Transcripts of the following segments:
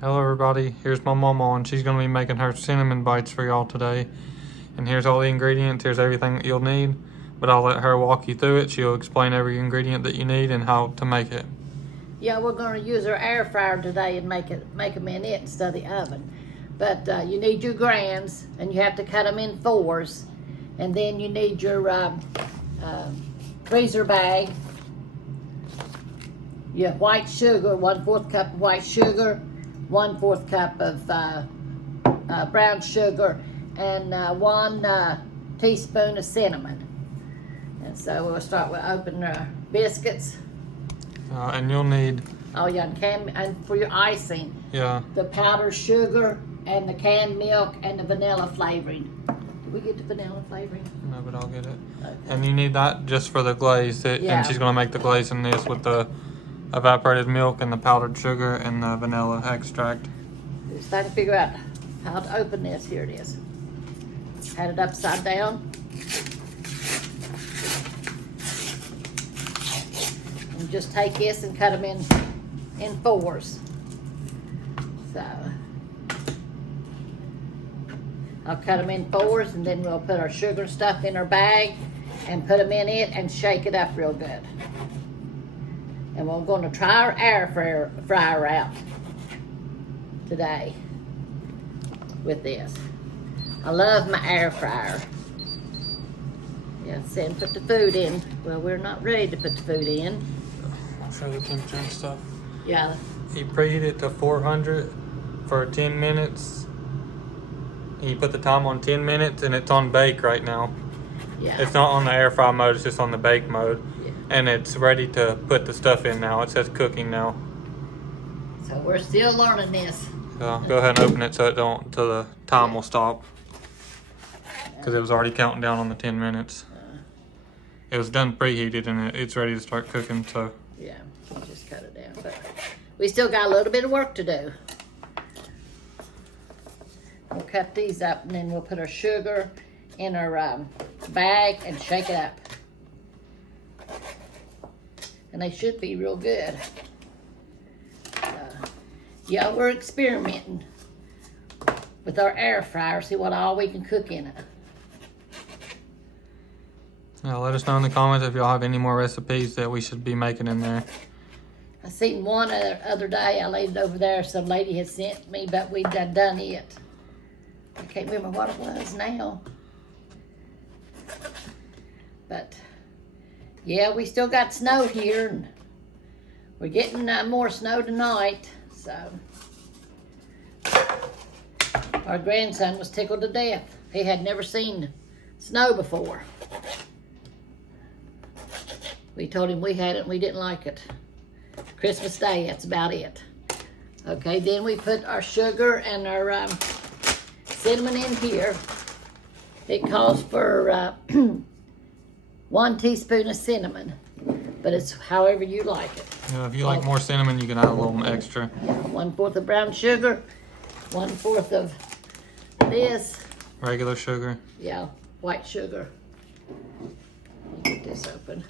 Hello everybody, here's my Mamaw and she's going to be making her cinnamon bites for y'all today. And here's all the ingredients, here's everything that you'll need. But I'll let her walk you through it. She'll explain every ingredient that you need and how to make it. Yeah, we're going to use our air fryer today and make them in it instead of the oven. But you need your grains, and you have to cut them in fours. And then you need your freezer bag, your white sugar, 1/4 cup of white sugar, 1/4 cup of brown sugar, and 1 teaspoon of cinnamon. And so we'll start with opening our biscuits. And you'll need... Oh yeah, and for your icing, the powdered sugar and the canned milk and the vanilla flavoring. Did we get the vanilla flavoring? No, but I'll get it. Okay. And you need that just for the glaze. And she's going to make the glaze in this with the evaporated milk and the powdered sugar and the vanilla extract. Just trying to figure out how to open this. Here it is. Had it upside down. And just take this and cut them in fours. So I'll cut them in fours, and then we'll put our sugar and stuff in our bag and put them in it and shake it up real good. And we're going to try our air fryer out today with this. I love my air fryer. Yeah, saying put the food in. Well, we're not ready to put the food in. I'll show the temperature and stuff. Yeah. You preheat it to 400 for 10 minutes. And you put the time on 10 minutes, and it's on bake right now. Yeah. It's not on the air fry mode, it's just on the bake mode. Yeah. And it's ready to put the stuff in now. It says cooking now. So we're still learning this. So go ahead and open it so the time will stop. Because it was already counting down on the 10 minutes. It was done preheated and it's ready to start cooking, so. Yeah, just cut it down. But we still got a little bit of work to do. We'll cut these up, and then we'll put our sugar in our bag and shake it up. And they should be real good. Yeah, we're experimenting with our air fryer, see what all we can cook in it. Yeah, let us know in the comments if y'all have any more recipes that we should be making in there. I seen one other day, I laid it over there, some lady had sent me, but we done it. I can't remember what it was now. But, yeah, we still got snow here, and we're getting more snow tonight, so. Our grandson was tickled to death. He had never seen snow before. We told him we had it and we didn't like it. Christmas Day, that's about it. Okay, then we put our sugar and our cinnamon in here. It calls for 1 teaspoon of cinnamon, but it's however you like it. Yeah, if you like more cinnamon, you can add a little extra. 1/4 of brown sugar, 1/4 of this. Regular sugar. Yeah, white sugar. Let me get this open.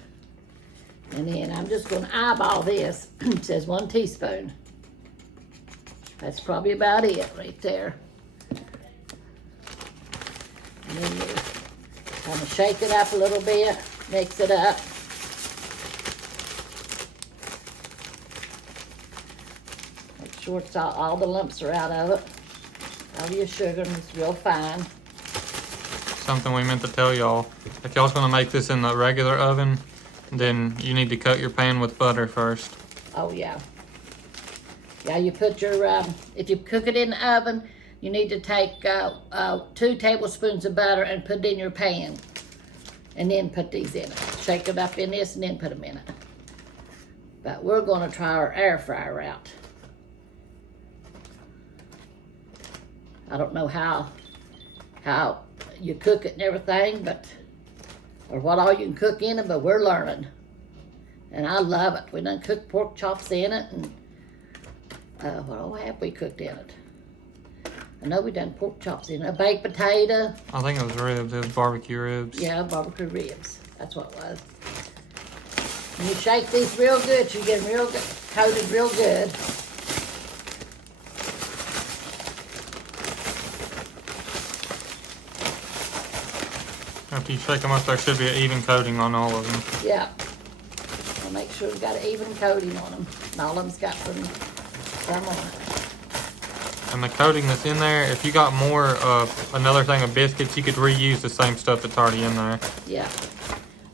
And then I'm just going to eyeball this. It says 1 teaspoon. That's probably about it right there. And then you kind of shake it up a little bit, mix it up. Make sure it's all the lumps are out of it. All your sugar, and it's real fine. Something we meant to tell y'all. If y'all's gonna make this in the regular oven, then you need to cut your pan with butter first. Oh, yeah. Yeah, you put your, if you cook it in the oven, you need to take 2 tablespoons of butter and put it in your pan. And then put these in it. Shake it up in this and then put them in it. But we're going to try our air fryer out. I don't know how you cook it and everything, but or what all you can cook in it, but we're learning. And I love it. We done cooked pork chops in it, and what all have we cooked in it? I know we done pork chops in it. A baked potato. I think it was ribs. It was barbecue ribs. Yeah, barbecue ribs. That's what it was. And you shake these real good. You get them real good, coated real good. After you shake them up, there should be an even coating on all of them. Yeah. I'll make sure we got an even coating on them. And all of them's got some on it. And the coating that's in there, if you got more of another thing of biscuits, you could reuse the same stuff that's already in there. Yeah.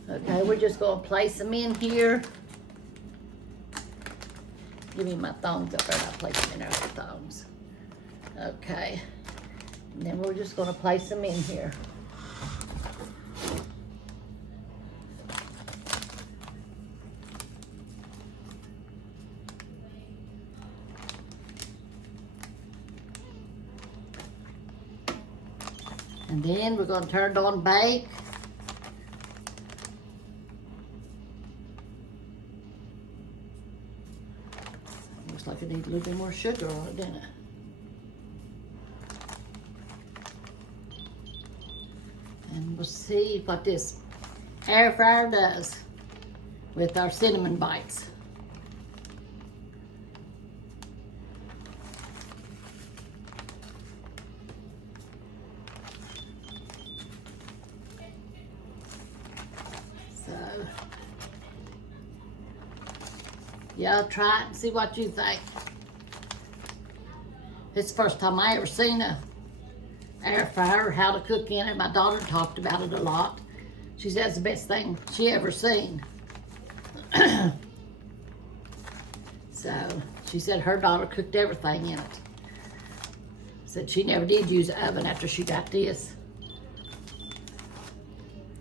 Okay, we're just gonna place them in here. Give me my thongs up there and I'll place them in there with the thongs. Okay. And then we're just gonna place them in here. And then we're gonna turn it on bake. Looks like it needs a little bit more sugar on it, doesn't it? And we'll see what this air fryer does with our cinnamon bites. So, yeah, try it and see what you think. It's the first time I ever seen a air fryer, how to cook in it. My daughter talked about it a lot. She said it's the best thing she ever seen. So she said her daughter cooked everything in it. Said she never did use an oven after she got this.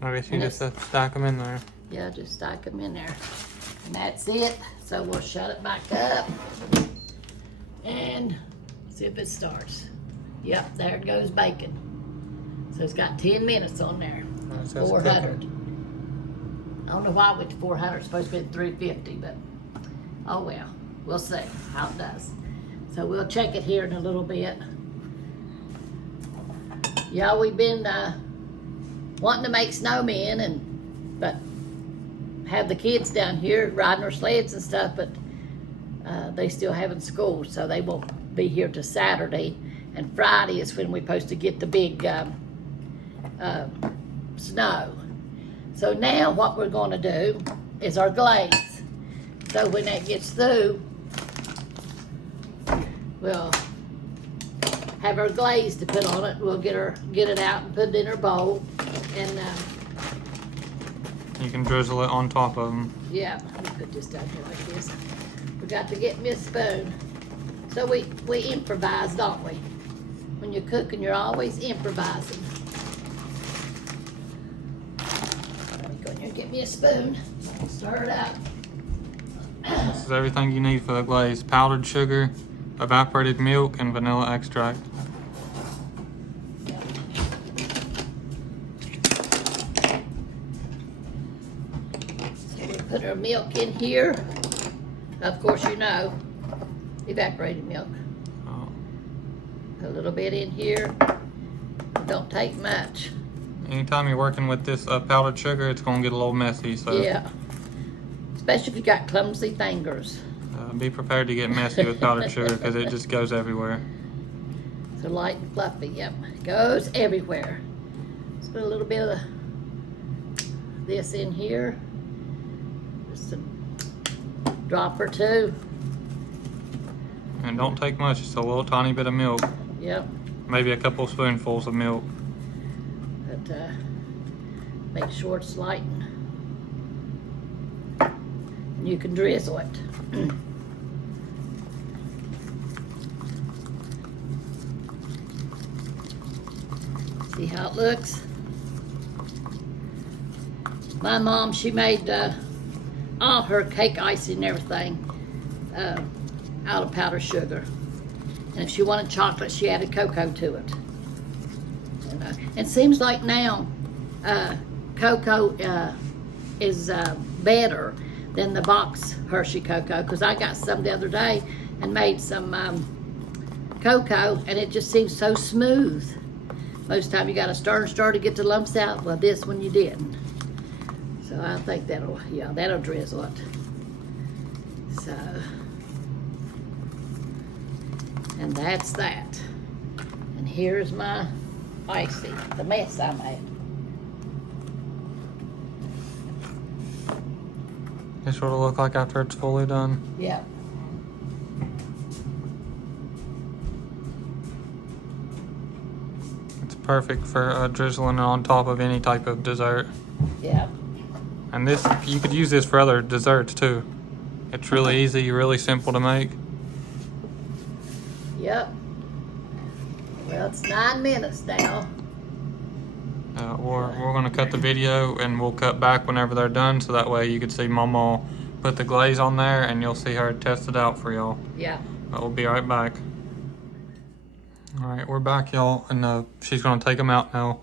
I guess you just have to stack them in there. Yeah, just stack them in there. And that's it. So we'll shut it back up and see if it starts. Yep, there it goes baking. So it's got 10 minutes on there. It says 400. I don't know why I went to 400. It's supposed to be 350, but oh well. We'll see how it does. So we'll check it here in a little bit. Yeah, we've been wanting to make snowmen, but have the kids down here riding their sleds and stuff, but they still having school, so they won't be here till Saturday. And Friday is when we're supposed to get the big snow. So now what we're going to do is our glaze. So when that gets through, we'll have our glaze to put on it. We'll get it out and put it in our bowl, and you can drizzle it on top of them. yeah, let me put this down here like this. We got to get me a spoon. So we improvise, don't we? When you're cooking, you're always improvising. Let me go in here and get me a spoon. Stir it up. This is everything you need for the glaze: powdered sugar, evaporated milk, and vanilla extract. So we put our milk in here. Of course, you know, evaporated milk. Oh. A little bit in here. Don't take much. Anytime you're working with this powdered sugar, it's going to get a little messy, so Yeah. Especially if you got clumsy fingers. be prepared to get messy with powdered sugar because it just goes everywhere. So light and fluffy, yep. Goes everywhere. Let's put a little bit of this in here. Just a drop or two. And don't take much, just a little tiny bit of milk. Yep. Maybe a couple spoonfuls of milk. But make sure it's light. And you can drizzle it. See how it looks? My mom, she made all her cake icing and everything out of powdered sugar. And if she wanted chocolate, she added cocoa to it. And it seems like now cocoa is better than the box Hershey cocoa, because I got some the other day and made some cocoa, and it just seems so smooth. Most of the time you got to stir and stir to get the lumps out. Well, this one you didn't. So I think that'll drizzle it. So, and that's that. And here's my icing, the mess I made. This is what it'll look like after it's fully done. Yep. It's perfect for drizzling it on top of any type of dessert. Yep. And this, you could use this for other desserts too. It's really easy, really simple to make. Yep. Well, it's 9 minutes now. We're going to cut the video and we'll cut back whenever they're done, so that way you can see Mamaw put the glaze on there and you'll see her test it out for y'all. Yeah. But we'll be right back. Alright, we're back, y'all, and she's going to take them out now.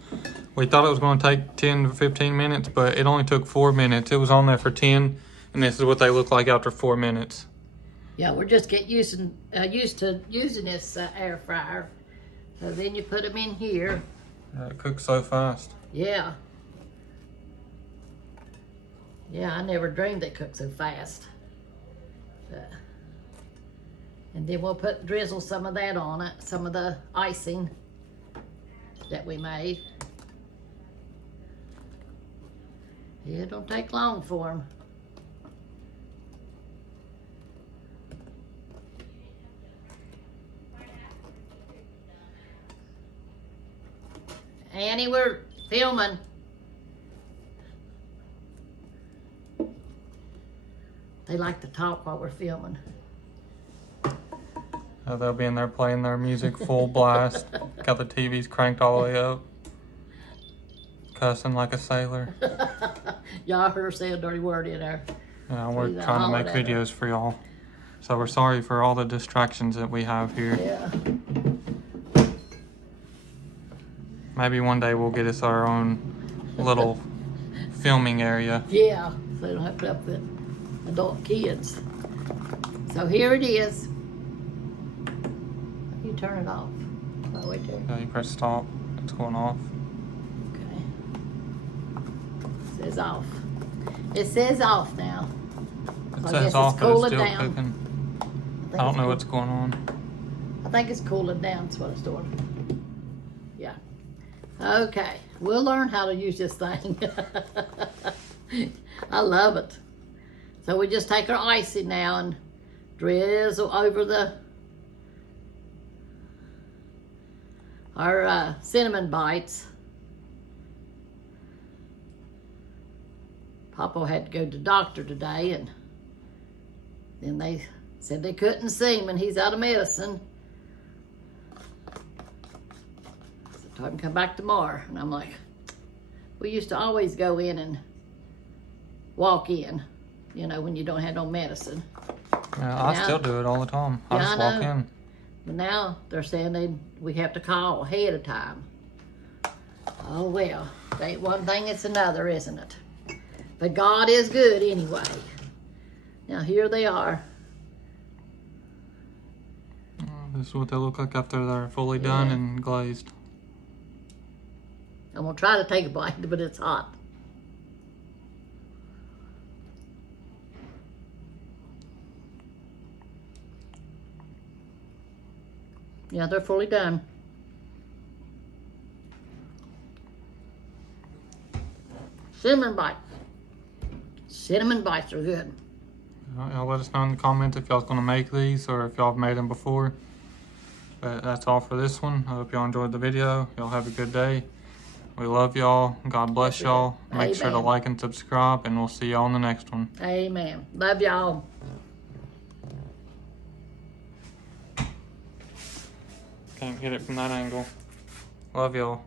We thought it was going to take 10 to 15 minutes, but it only took 4 minutes. It was on there for 10, and this is what they look like after 4 minutes. Yeah, we're just getting used to using this air fryer. So then you put them in here. It cooks so fast. Yeah. Yeah, I never dreamed they cooked so fast. And then we'll drizzle some of that on it, some of the icing that we made. Yeah, it don't take long for them. Annie, we're filming. They like to talk while we're filming. They'll be in there playing their music full blast. Got the TVs cranked all the way up. Cussing like a sailor. Y'all heard her say a dirty word in there. Yeah, we're trying to make videos for y'all. So we're sorry for all the distractions that we have here. Yeah. Maybe one day we'll get us our own little filming area. Yeah, so they don't have to put up with adult kids. So here it is. You turn it off. Oh, wait there. Yeah, you press stop. It's going off. Okay. It says off. It says off now. It So I says guess off, it's but it's cooling still down. cooking. I don't know what's going on. I think it's cooling down. That's what it's doing. Yeah. Okay. We'll learn how to use this thing. I love it. So we just take our icing now and drizzle over our cinnamon bites. Papa had to go to the doctor today, and then they said they couldn't see him and he's out of medicine. So told him come back tomorrow. And I'm like, we used to always go in and walk in, you know, when you don't have no medicine. Yeah, I still do it all the time. I just walk in. But now they're saying we have to call ahead of time. Oh well, it ain't one thing, it's another, isn't it? But God is good anyway. Now here they are. This is what they look like after they're fully done and glazed. I'm gonna try to take a bite, but it's hot. Yeah, they're fully done. Cinnamon bites. Cinnamon bites are good. Y'all let us know in the comments if y'all's gonna make these or if y'all have made them before. But that's all for this one. I hope y'all enjoyed the video. Y'all have a good day. We love y'all. God bless y'all. Make sure to like and subscribe, and we'll see y'all in the next one. Amen. Love y'all. Can't get it from that angle. Love y'all.